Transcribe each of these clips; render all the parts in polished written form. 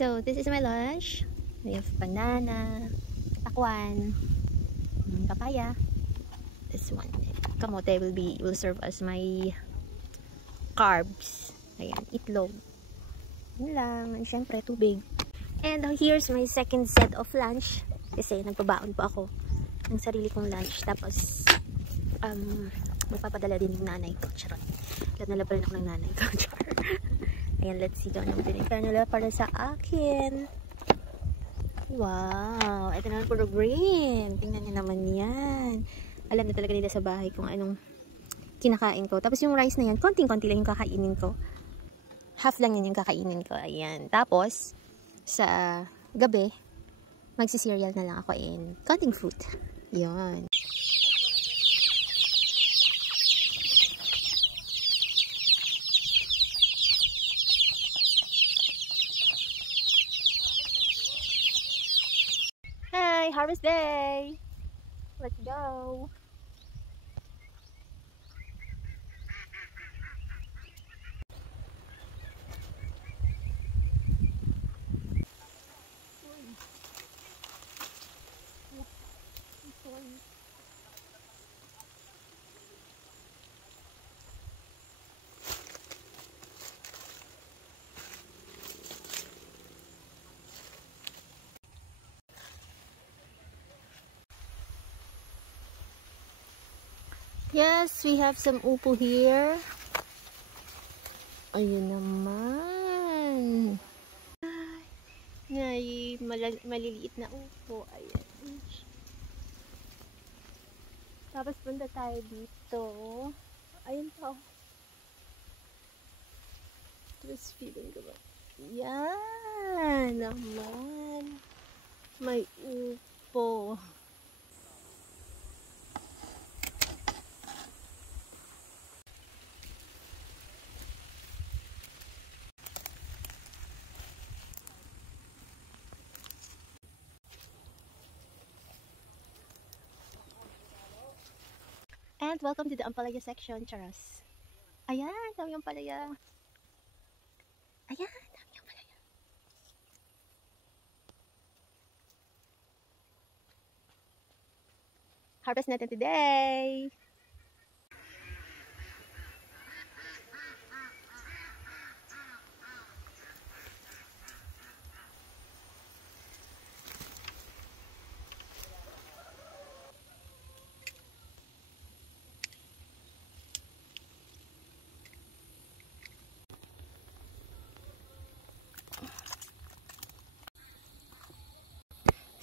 So, this is my lunch. We have banana, takwan, papaya. This one, kamote will serve as my carbs. Ayan, itlog. Yun lang. And syempre, tubig. And here's my second set of lunch. Kasi nagpabaon po ako ng sarili kong lunch. Tapos, magpapadala din ng nanay ko. Charot. Ladnala pa rin ako ng nanay ko. Char. Ayan, let's see kung anong pinagkano nila para sa akin. Wow! Ito naman puro green. Tingnan niyo naman yan. Alam na talaga nila sa bahay kung anong kinakain ko. Tapos yung rice na yan, konting-konti lang yung kakainin ko. Half lang yan yung kakainin ko. Ayan. Tapos, sa gabi, magsi-cereal na lang ako in konting fruit. Yun. Hi! Harvest day! Let's go! Yes, we have some upo here. Ayun naman. Ay, maliliit na upo. Ayan. Tapos punta tayo dito. Ayun pa. Just feeling ko ba? Yan naman. May upo. And welcome to the Ampalaya section, Charas. Ayan, dami yung palaya. Ayan, dami yung palaya. Harvest natin today.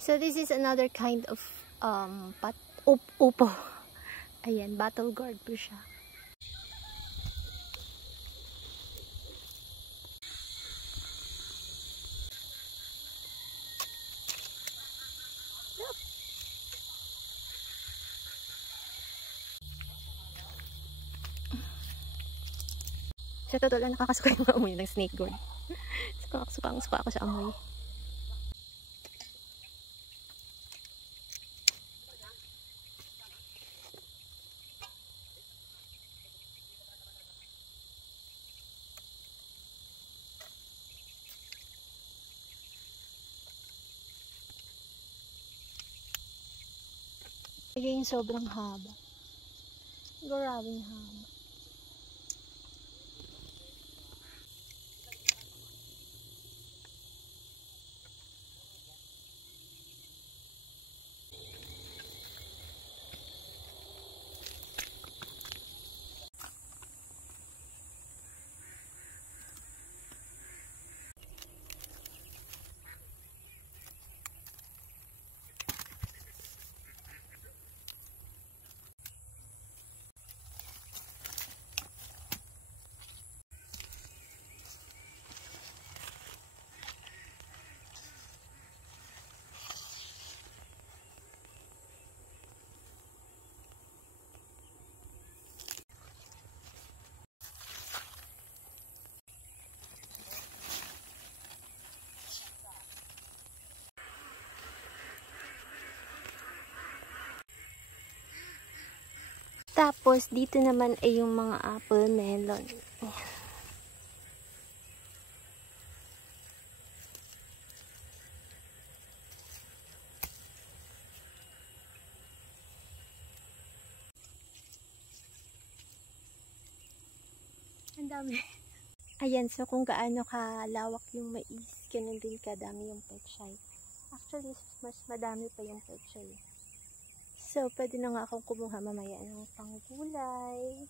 So this is another kind of upo. Ayan, battle gourd po siya. Sa totoo lang, nakakasuka yung amoy ng snake gourd. Suka ako sa amoy. Yung sobrang haba. Grabing haba. Tapos, dito naman ay yung mga apple melon. Ang dami. Ayan, so kung gaano kalawak yung mais, ganun din kadami yung pechay. Actually, mas madami pa yung pechay. So, pwede na nga akong kumuha mamaya ng panggulay.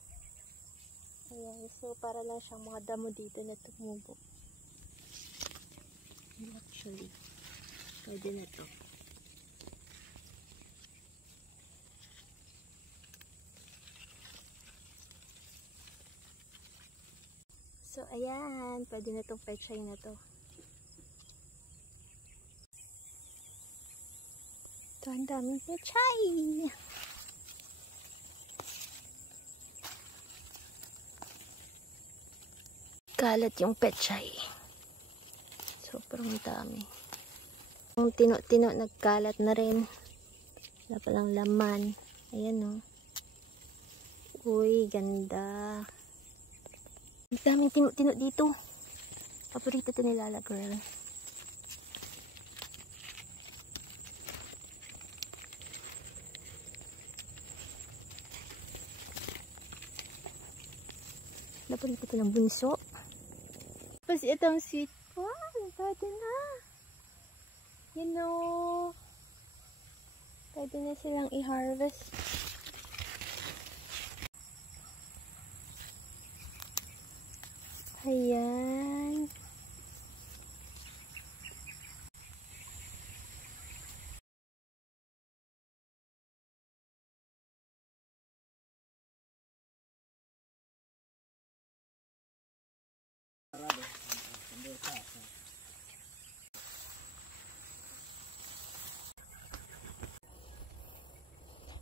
Ayan, so para lang siyang mga damo dito na tumubo. Actually, pwede na to. So, ayan, pwede na tong pechay na to. Ito, ang daming pechay! Kalat yung pechay. Sobrang dami. Yung tino-tino nagkalat na rin. Wala palang laman. Ayan o. Uy, ganda. Ang daming tino-tino dito. Paborito ito ni Lala Girl. Paborito ito ng bunso. Tapos itong sweet corn. Pwede na. You know. Pwede na silang i-harvest. Ayan.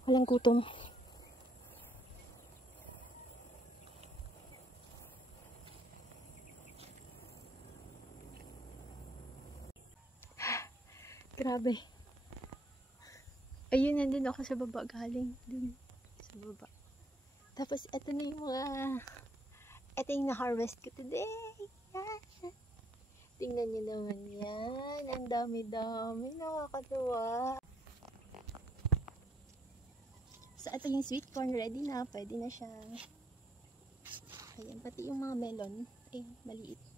Walang gutom. Grabe. Ayun, nandun ako sa baba galing. Dun, sa baba. Tapos, ito na yung mga... Ito yung na-harvest ko today. Yan. Tingnan nyo naman yan. Ang dami-dami. Nakakatuwa. So, ito yung sweet corn. Ready na. Pwede na siya. Ayan. Pati yung mga melon. Ay, maliit.